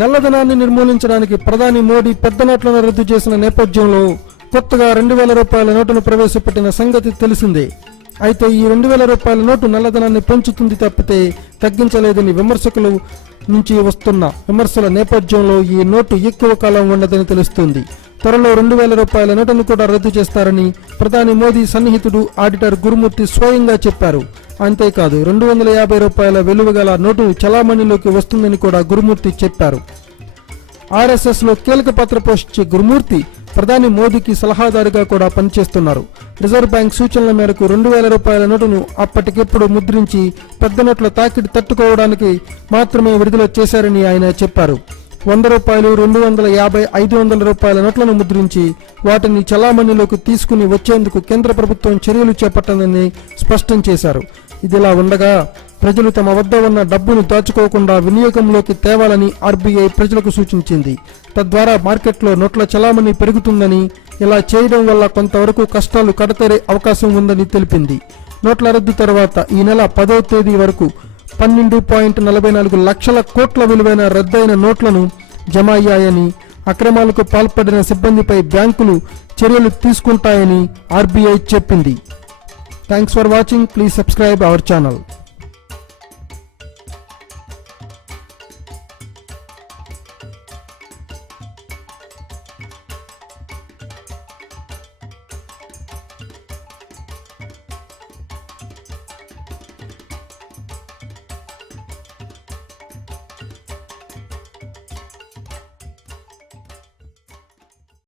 నల్లధనాన్ని నిర్మూలించడానికి ప్రధాని మోడీ పెద్ద నోట్లను రద్దు చేసిన నేపథ్యంలో కొత్తగా 2000 రూపాయల నోటును ప్రవేశపెట్టిన సంగతి తెలిసిందే. అయితే ఈ 2000 రూపాయల నోటు నల్లధనాన్ని పెంచుతుంది తప్పితే తగ్గించలేదని విమర్శకుల నుంచి వస్తున్న విమర్శల నేపథ్యంలో ఈ నోటు ఎక్కువ కాలం ఉండదని తెలుస్తుంది. త్వరలో 2000 రూపాయల నోటును కూడా రద్దు చేస్తారని ప్రధాని మోదీ సన్నిహితుడు ఆడిటర్ గురుమూర్తి స్వయంగా చెప్పారు. అంతేకాదు 250 రూపాయల విలువ గల నోటు చలామణిలోకి వస్తుందని కూడా గురుమూర్తి చెప్పారు. ఆర్ఎస్ఎస్ లో కీలక పాత్ర పోషించే గురుమూర్తి ప్రధాని మోదీకి సలహాదారుగా కూడా పనిచేస్తున్నారు. రిజర్వ్ బ్యాంక్ సూచనల మేరకు 2000 రూపాయల నోటును అప్పటికెప్పుడు ముద్రించి పెద్ద నోట్ల తాకిడి తట్టుకోవడానికి మాత్రమే విడుదల చేశారని ఆయన చెప్పారు. 100 రూపాయలు, 250, 500 రూపాయల నోట్లను ముద్రించి వాటిని చలామణిలోకి తీసుకుని వచ్చేందుకు కేంద్ర ప్రభుత్వం చర్యలు చేపట్టిందని స్పష్టం చేశారు. ఇదిలా ఉండగా ప్రజలు తమ వద్ద ఉన్న డబ్బును దాచుకోకుండా వినియోగంలోకి తేవాలని ఆర్బీఐ ప్రజలకు సూచించింది. తద్వారా మార్కెట్లో నోట్ల చలామణి పెరుగుతుందని, ఇలా చేయడం వల్ల కొంతవరకు కష్టాలు కడతేరే అవకాశం ఉందని తెలిపింది. నోట్ల రద్దు తర్వాత ఈ నెల 10వ తేదీ వరకు 12.44 లక్షల కోట్ల విలువైన రద్దయిన నోట్లను జమ అయ్యాయని, అక్రమాలకు పాల్పడిన సిబ్బందిపై బ్యాంకులు చర్యలు తీసుకుంటాయని ఆర్బీఐ చెప్పింది. Thanks for watching. Please subscribe our channel.